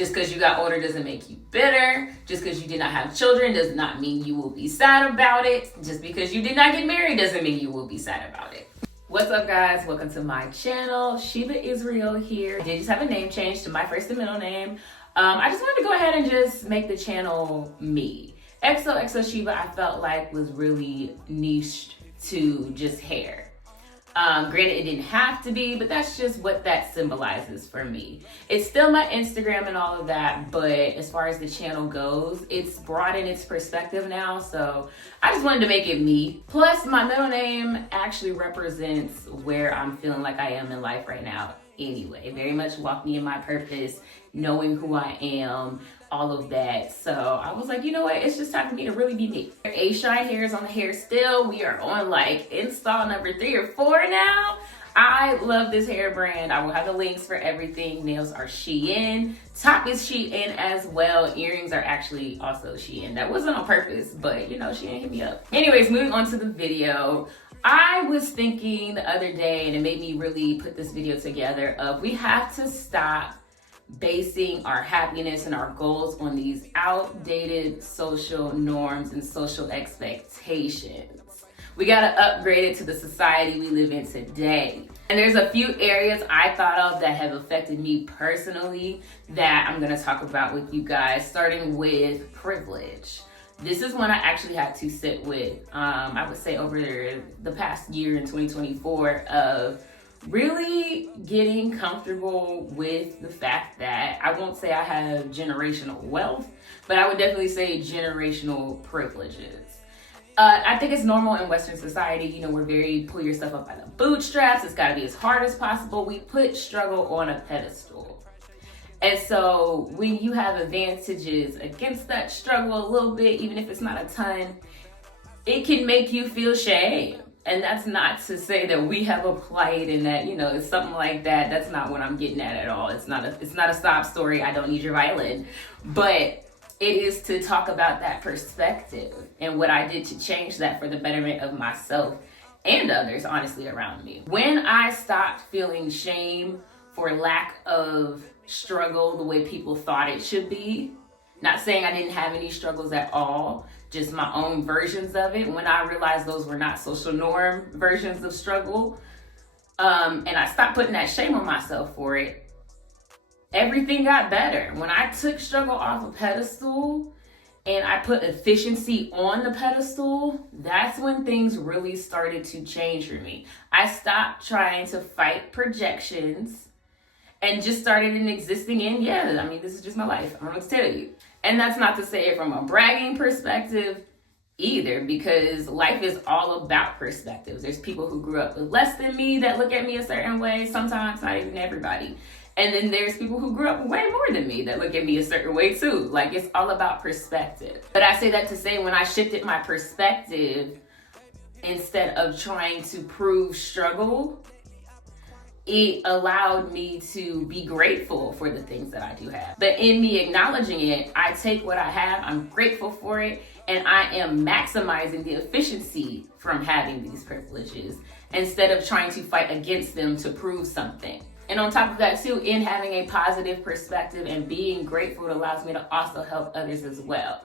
Just because you got older doesn't make you bitter. Just because you did not have children does not mean you will be sad about it. Just because you did not get married doesn't mean you will be sad about it. What's up, guys? Welcome to my channel. Sheba Israel here. I did just have a name change to my first and middle name. I just wanted to go ahead and just make the channel me. XOXO Sheba I felt like was really niched to just hair. Granted, it didn't have to be, but that's just what that symbolizes for me. It's still my Instagram and all of that, but as far as the channel goes, it's broadened its perspective now, so I just wanted to make it me. Plus, my middle name actually represents where I'm feeling like I am in life right now anyway. Very much walking in my purpose, knowing who I am, all of that. So I was like, you know what? It's just time for me to really be me. A-Shine hair is on the hair still. We are on like install number 3 or 4 now. I love this hair brand. I will have the links for everything. Nails are Shein. Top is Shein as well. Earrings are actually also Shein. That wasn't on purpose, but you know, Shein hit me up. Anyways, moving on to the video. I was thinking the other day, and it made me really put this video together, of we have to stop basing our happiness and our goals on these outdated social norms and social expectations. We gotta upgrade it to the society we live in today. And there's a few areas I thought of that have affected me personally that I'm gonna talk about with you guys, starting with privilege. This is one I actually had to sit with, I would say over the past year in 2024, of really getting comfortable with the fact that I won't say I have generational wealth, but I would definitely say generational privileges. I think it's normal in Western society, you know, we're very pull yourself up by the bootstraps. It's gotta be as hard as possible. We put struggle on a pedestal. And so when you have advantages against that struggle a little bit, even if it's not a ton, it can make you feel shame. And that's not to say that we have a plight and that, you know, it's something like that. That's not what I'm getting at all. It's not a sob story. I don't need your violin. But it is to talk about that perspective and what I did to change that for the betterment of myself and others, honestly, around me. When I stopped feeling shame for lack of struggle the way people thought it should be, not saying I didn't have any struggles at all, just my own versions of it. When I realized those were not social norm versions of struggle, and I stopped putting that shame on myself for it, everything got better. When I took struggle off a pedestal and I put efficiency on the pedestal, that's when things really started to change for me. I stopped trying to fight projections and just started existing in, yeah, I mean, this is just my life. I'm gonna tell you. And that's not to say it from a bragging perspective either, because life is all about perspectives. There's people who grew up with less than me that look at me a certain way, sometimes not even everybody. And then there's people who grew up way more than me that look at me a certain way too. Like, it's all about perspective. But I say that to say, when I shifted my perspective, instead of trying to prove struggle, it allowed me to be grateful for the things that I do have. But in me acknowledging it, I take what I have, I'm grateful for it, and I am maximizing the efficiency from having these privileges instead of trying to fight against them to prove something. And on top of that too, in having a positive perspective and being grateful, it allows me to also help others as well.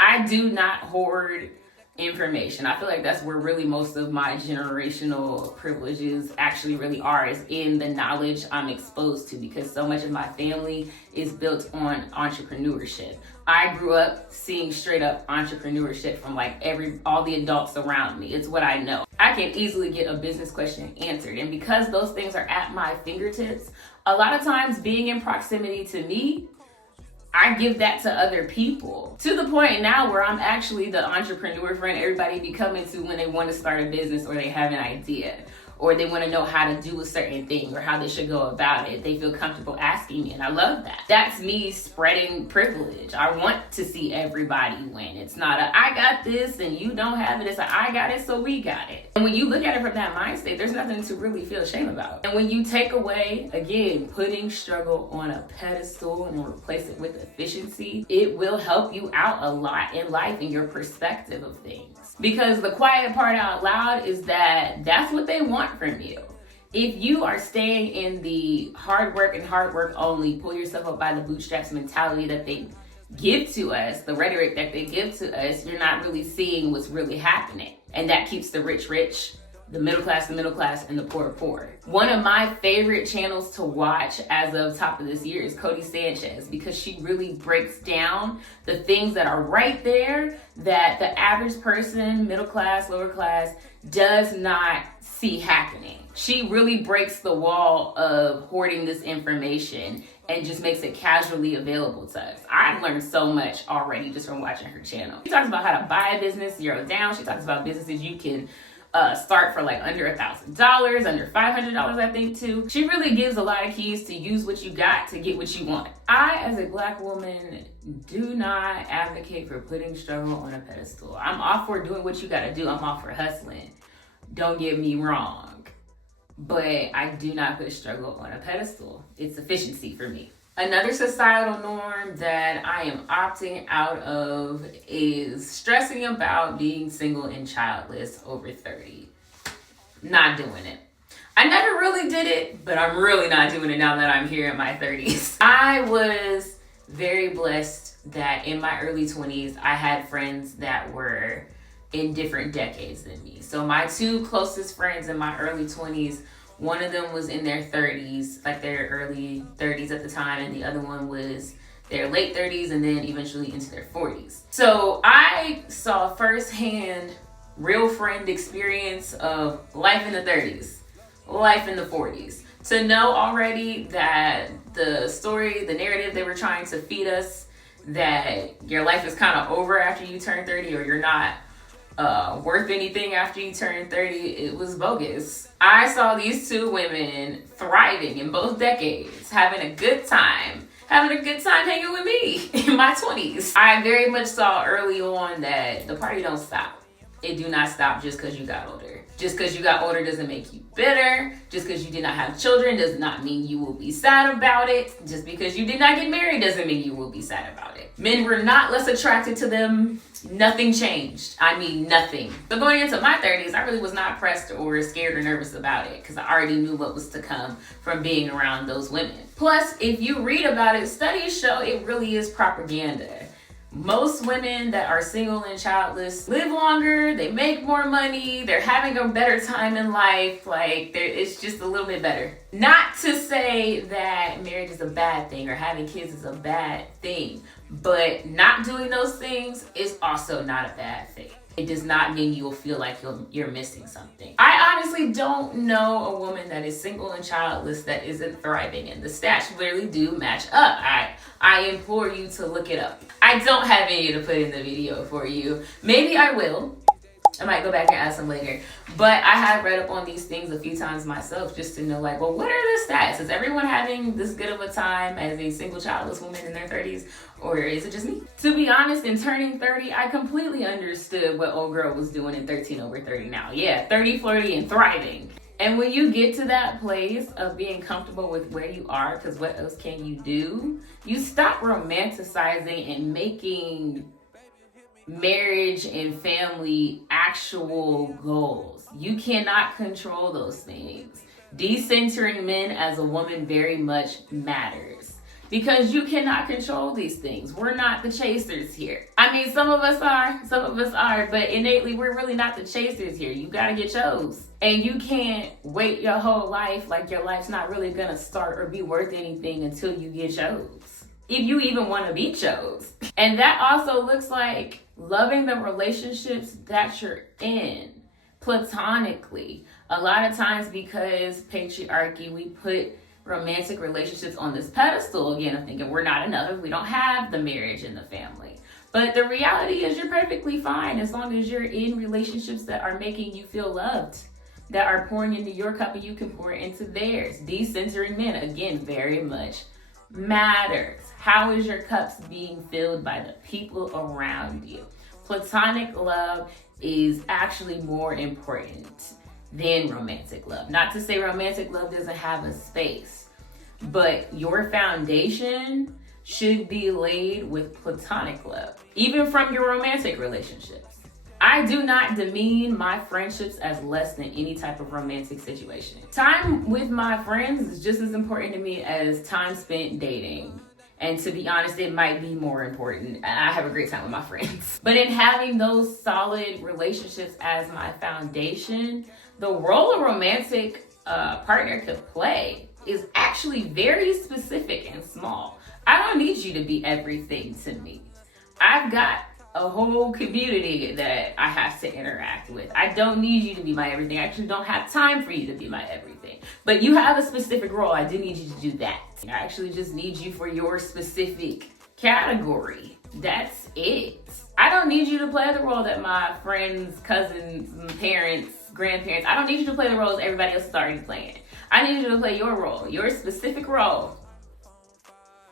I do not hoard information. I feel like that's where really most of my generational privileges actually really are, is in the knowledge I'm exposed to, because so much of my family is built on entrepreneurship. I grew up seeing straight up entrepreneurship from like all the adults around me. It's what I know. I can easily get a business question answered. And because those things are at my fingertips, a lot of times being in proximity to me, I give that to other people, to the point now where I'm actually the entrepreneur friend everybody be coming to when they want to start a business or they have an idea, or they want to know how to do a certain thing or how they should go about it. They feel comfortable asking me, and I love that. That's me spreading privilege. I want to see everybody win. It's not I got this and you don't have it. It's I got it, so we got it. And when you look at it from that mindset, there's nothing to really feel shame about. And when you take away, again, putting struggle on a pedestal and replace it with efficiency, it will help you out a lot in life and your perspective of things. Because the quiet part out loud is that that's what they want from you. If you are staying in the hard work only, pull yourself up by the bootstraps mentality that they give to us, the rhetoric that they give to us, you're not really seeing what's really happening. And that keeps the rich rich, the middle class, and the poor poor. One of my favorite channels to watch as of top of this year is Cody Sanchez, because she really breaks down the things that are right there that the average person, middle class, lower class, does not see happening. She really breaks the wall of hoarding this information and just makes it casually available to us. I've learned so much already just from watching her channel. She talks about how to buy a business, zero down. She talks about businesses you can start for like under $1,000, under $500, I think too. She really gives a lot of keys to use what you got to get what you want. I, as a Black woman, do not advocate for putting struggle on a pedestal. I'm all for doing what you gotta do. I'm all for hustling. Don't get me wrong. But I do not put struggle on a pedestal. It's efficiency for me. Another societal norm that I am opting out of is stressing about being single and childless over 30. Not doing it. I never really did it, but I'm really not doing it now that I'm here in my 30s. I was very blessed that in my early 20s, I had friends that were in different decades than me. So my two closest friends in my early 20s, one of them was in their 30s, like their early 30s at the time, and the other one was their late 30s and then eventually into their 40s. So I saw firsthand real friend experience of life in the 30s, life in the 40s. To know already that the story, the narrative they were trying to feed us, that your life is kind of over after you turn 30 or you're not worth anything after you turn 30, it was bogus. I saw these two women thriving in both decades, having a good time hanging with me in my 20s. I very much saw early on that the party don't stop. It do not stop just because you got older. Just because you got older doesn't make you bitter. Just because you did not have children does not mean you will be sad about it. Just because you did not get married doesn't mean you will be sad about it. Men were not less attracted to them. Nothing changed. I mean, nothing. So going into my 30s, I really was not pressed or scared or nervous about it because I already knew what was to come from being around those women. Plus, if you read about it, studies show it really is propaganda. Most women that are single and childless live longer, they make more money, they're having a better time in life, it's just a little bit better. Not to say that marriage is a bad thing or having kids is a bad thing, but not doing those things is also not a bad thing. It does not mean you'll feel like you're missing something. I honestly don't know a woman that is single and childless that isn't thriving, and the stats really do match up. I implore you to look it up. I don't have any to put in the video for you. Maybe I will. I might go back and add some later. But I have read up on these things a few times myself just to know, what are the stats? Is everyone having this good of a time as a single childless woman in their 30s? Or is it just me? To be honest, in turning 30, I completely understood what old girl was doing in 13 over 30 now. Yeah, 30, flirty, and thriving. And when you get to that place of being comfortable with where you are, because what else can you do? You stop romanticizing and making marriage and family actual goals. You cannot control those things. Decentering men as a woman very much matters because you cannot control these things. We're not the chasers here. I mean, some of us are, but innately we're really not the chasers here. You gotta get chose. And you can't wait your whole life like your life's not really gonna start or be worth anything until you get chose. If you even wanna be chose. And that also looks like loving the relationships that you're in platonically. A lot of times because patriarchy, we put romantic relationships on this pedestal again of thinking we're not enough, we don't have the marriage and the family. But the reality is you're perfectly fine as long as you're in relationships that are making you feel loved, that are pouring into your cup and you can pour into theirs. Decentering men, again, very much matters. How is your cups being filled by the people around you? Platonic love is actually more important than romantic love. Not to say romantic love doesn't have a space, but your foundation should be laid with platonic love, even from your romantic relationships. I do not demean my friendships as less than any type of romantic situation. Time with my friends is just as important to me as time spent dating. And to be honest, it might be more important. I have a great time with my friends. But in having those solid relationships as my foundation, the role a romantic partner could play is actually very specific and small. I don't need you to be everything to me. I've got a whole community that I have to interact with. I don't need you to be my everything. I actually don't have time for you to be my everything. But you have a specific role. I do need you to do that. I actually just need you for your specific category. That's it. I don't need you to play the role that my friends, cousins, parents, grandparents, I don't need you to play the roles everybody else is already playing. I need you to play your role, your specific role.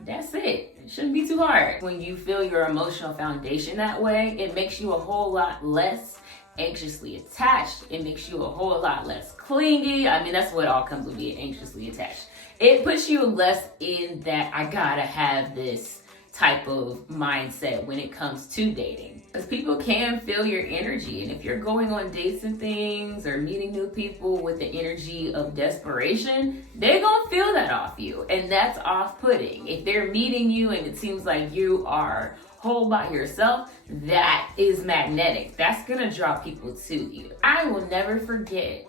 That's it. It shouldn't be too hard. When you feel your emotional foundation that way, it makes you a whole lot less anxiously attached. It makes you a whole lot less clingy. I mean, that's what all comes with being anxiously attached. It puts you less in that I gotta have this type of mindset when it comes to dating. Because people can feel your energy. And if you're going on dates and things or meeting new people with the energy of desperation, they're gonna feel that off you. And that's off-putting. If they're meeting you and it seems like you are whole by yourself, that is magnetic. That's gonna draw people to you. I will never forget,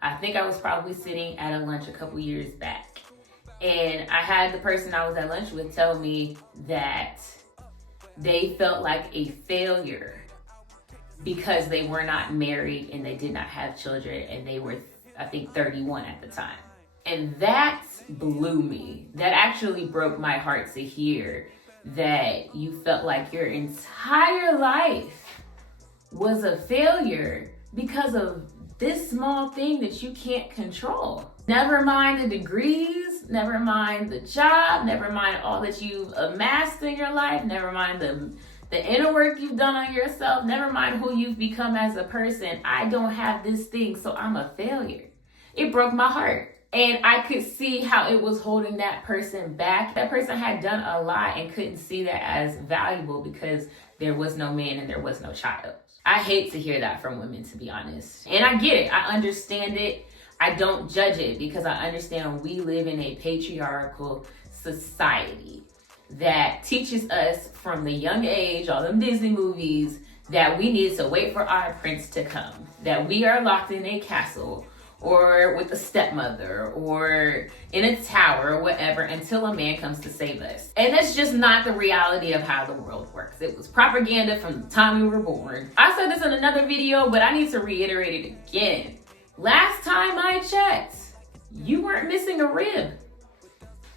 I think I was probably sitting at a lunch a couple years back. And I had the person I was at lunch with tell me that they felt like a failure because they were not married and they did not have children, and they were, I think, 31 at the time. And that blew me. That actually broke my heart to hear that you felt like your entire life was a failure because of this small thing that you can't control. Never mind the degrees, never mind the job, never mind all that you've amassed in your life, never mind the inner work you've done on yourself, never mind who you've become as a person. I don't have this thing, so I'm a failure. It broke my heart. And I could see how it was holding that person back. That person had done a lot and couldn't see that as valuable because there was no man and there was no child. I hate to hear that from women, to be honest. And I get it. I understand it. I don't judge it because I understand we live in a patriarchal society that teaches us from the young age, all them Disney movies, that we need to wait for our prince to come, that we are locked in a castle or with a stepmother or in a tower or whatever until a man comes to save us. And that's just not the reality of how the world works. It was propaganda from the time we were born. I said this in another video, but I need to reiterate it again. Last time I checked, you weren't missing a rib.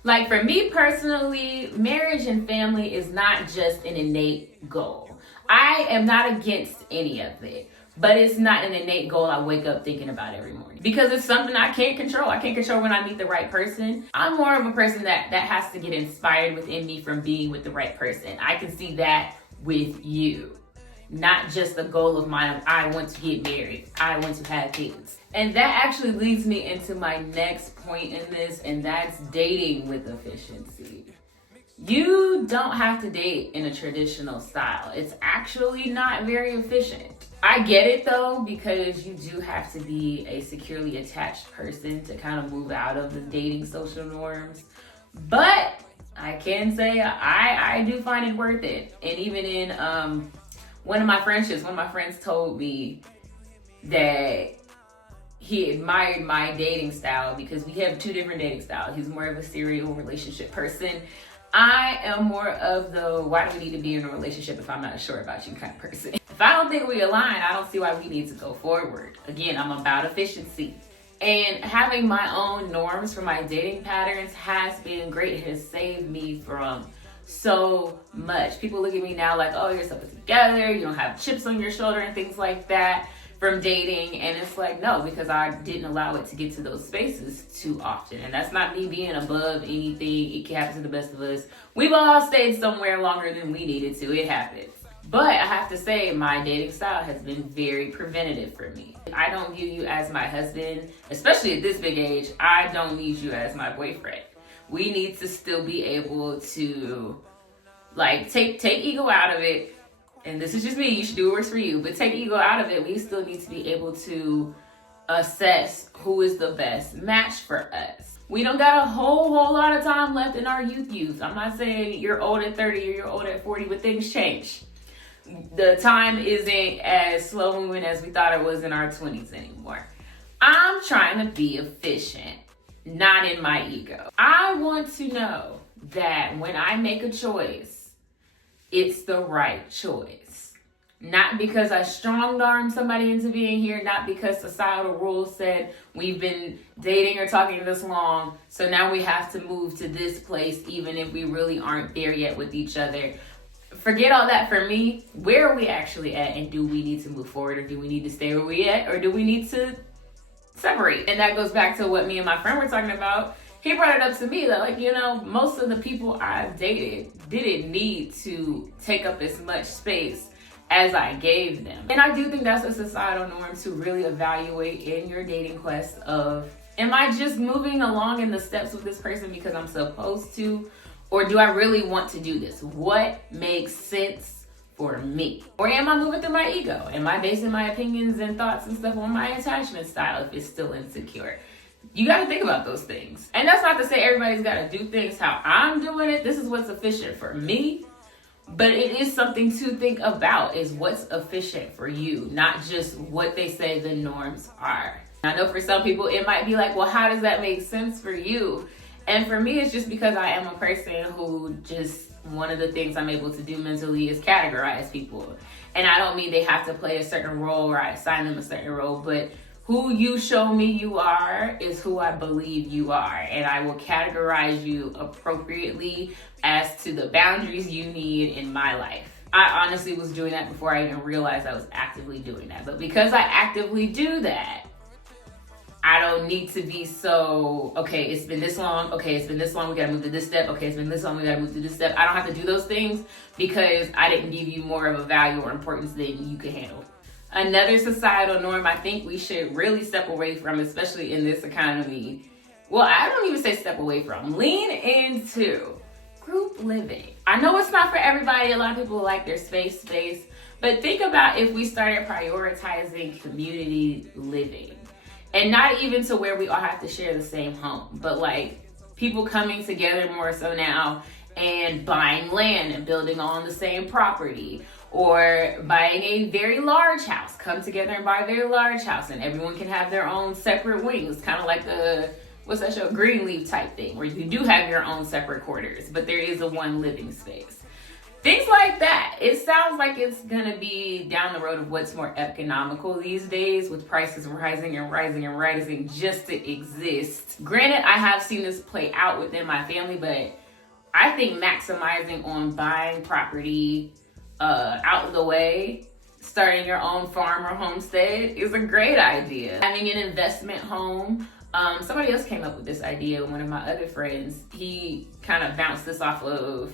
Like, for me personally, marriage and family is not just an innate goal. I am not against any of it. But it's not an innate goal I wake up thinking about every morning. Because it's something I can't control. I can't control when I meet the right person. I'm more of a person that has to get inspired within me from being with the right person. I can see that with you. Not just the goal of mine of I want to get married. I want to have kids. And that actually leads me into my next point in this, and that's dating with efficiency. You don't have to date in a traditional style. It's actually not very efficient. I get it though, because you do have to be a securely attached person to kind of move out of the dating social norms. But I can say I do find it worth it. And even in one of my friends told me that he admired my dating style because we have two different dating styles. He's more of a serial relationship person. I am more of the why do we need to be in a relationship if I'm not sure about you kind of person. If I don't think we align, I don't see why we need to go forward. Again, I'm about efficiency. And having my own norms for my dating patterns has been great. It has saved me from so much. People look at me now like, oh, you're so put together, you don't have chips on your shoulder and things like that from dating. And it's like, no, because I didn't allow it to get to those spaces too often. And that's not me being above anything. It can happen to the best of us. We've all stayed somewhere longer than we needed to. It happens. But I have to say, my dating style has been very preventative for me. I don't view you as my husband, especially at this big age. I don't need you as my boyfriend. We need to still be able to, like, take ego out of it and this is just me, you should do what works for you, but take ego out of it. We still need to be able to assess who is the best match for us. We don't got a whole lot of time left in our youth. I'm not saying you're old at 30 or you're old at 40, but things change. The time isn't as slow moving as we thought it was in our 20s anymore. I'm trying to be efficient, not in my ego. I want to know that when I make a choice, it's the right choice. Not because I strong-armed somebody into being here, not because societal rules said we've been dating or talking this long, so now we have to move to this place even if we really aren't there yet with each other. Forget all that. For me, where are we actually at, and do we need to move forward, or do we need to stay where we at, or do we need to separate? And that goes back to what me and my friend were talking about. He brought it up to me that, like, you know, most of the people I've dated didn't need to take up as much space as I gave them. And I do think that's a societal norm to really evaluate in your dating quest of, am I just moving along in the steps with this person because I'm supposed to? Or do I really want to do this? What makes sense for me? Or am I moving through my ego? Am I basing my opinions and thoughts and stuff on my attachment style if it's still insecure? You got to think about those things. And that's not to say everybody's got to do things how I'm doing it. This is what's efficient for me. But it is something to think about, is what's efficient for you, not just what they say the norms are. I know for some people it might be like, well, how does that make sense for you? And for me, it's just because I am a person who just, one of the things I'm able to do mentally is categorize people. And I don't mean they have to play a certain role or I assign them a certain role, but who you show me you are is who I believe you are. And I will categorize you appropriately as to the boundaries you need in my life. I honestly was doing that before I even realized I was actively doing that. But because I actively do that, I don't need to be so, okay, it's been this long. Okay, it's been this long. We got to move to this step. Okay, it's been this long. We got to move to this step. I don't have to do those things because I didn't give you more of a value or importance than you could handle. Another societal norm I think we should really step away from, especially in this economy. Well, I don't even say step away from. Lean into group living. I know it's not for everybody. A lot of people like their space. But think about if we started prioritizing community living. And not even to where we all have to share the same home, but like people coming together more so now and buying land and building on the same property, or buying a very large house, come together and buy a very large house, and everyone can have their own separate wings, kind of like the, what's that show, Greenleaf type thing, where you do have your own separate quarters, but there is a one living space. Things like that. It sounds like it's gonna be down the road of what's more economical these days, with prices rising just to exist. Granted, I have seen this play out within my family, but I think maximizing on buying property out of the way, starting your own farm or homestead is a great idea. Having an investment home. Somebody else came up with this idea, one of my other friends. He kind of bounced this off of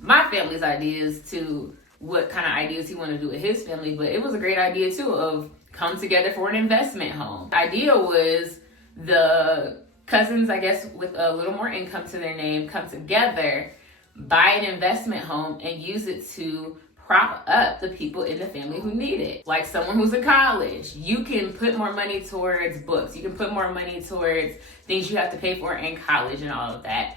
my family's ideas to what kind of ideas he wanted to do with his family, but it was a great idea too of come together for an investment home. The idea was the cousins, I guess, with a little more income to their name, come together, buy an investment home and use it to prop up the people in the family who need it. Like someone who's in college, you can put more money towards books. You can put more money towards things you have to pay for in college and all of that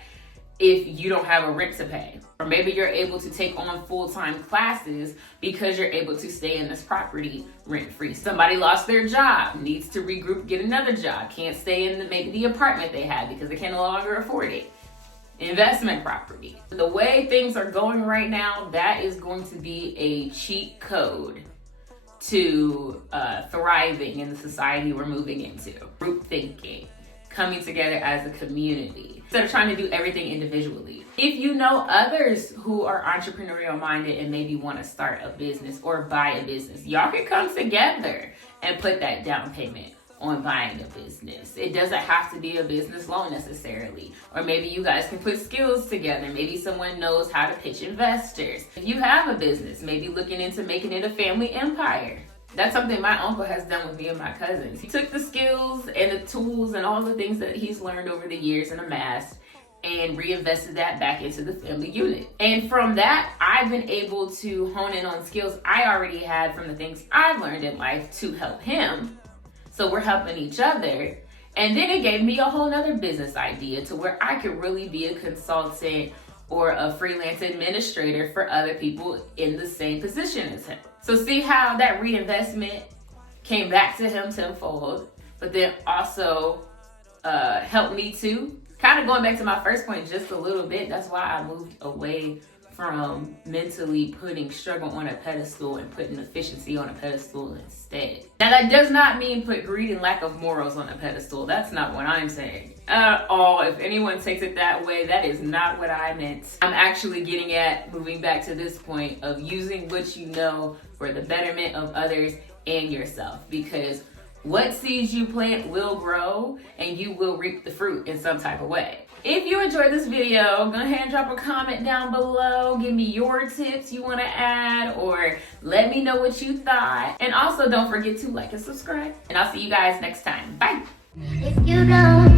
if you don't have a rent to pay. Or maybe you're able to take on full-time classes because you're able to stay in this property rent-free. Somebody lost their job, needs to regroup, get another job, can't stay in maybe the apartment they had because they can no longer afford it. Investment property. The way things are going right now, that is going to be a cheat code to thriving in the society we're moving into. Group thinking, coming together as a community, instead of trying to do everything individually. If you know others who are entrepreneurial minded and maybe want to start a business or buy a business, y'all can come together and put that down payment on buying a business. It doesn't have to be a business loan necessarily. Or maybe you guys can put skills together. Maybe someone knows how to pitch investors. If you have a business, maybe looking into making it a family empire. That's something my uncle has done with me and my cousins. He took the skills and the tools and all the things that he's learned over the years and amassed and reinvested that back into the family unit. And from that, I've been able to hone in on skills I already had from the things I've learned in life to help him. So we're helping each other. And then it gave me a whole nother business idea to where I could really be a consultant or a freelance administrator for other people in the same position as him. So see how that reinvestment came back to him tenfold, but then also helped me too. Kind of going back to my first point just a little bit, that's why I moved away from mentally putting struggle on a pedestal and putting efficiency on a pedestal instead. Now that does not mean put greed and lack of morals on a pedestal. That's not what I'm saying at all. If anyone takes it that way, that is not what I meant. I'm actually getting at moving back to this point of using what you know for the betterment of others and yourself, because what seeds you plant will grow and you will reap the fruit in some type of way. If you enjoyed this video, go ahead and drop a comment down below. Give me your tips you want to add, or let me know what you thought. And also don't forget to like and subscribe. And I'll see you guys next time. Bye. If you don't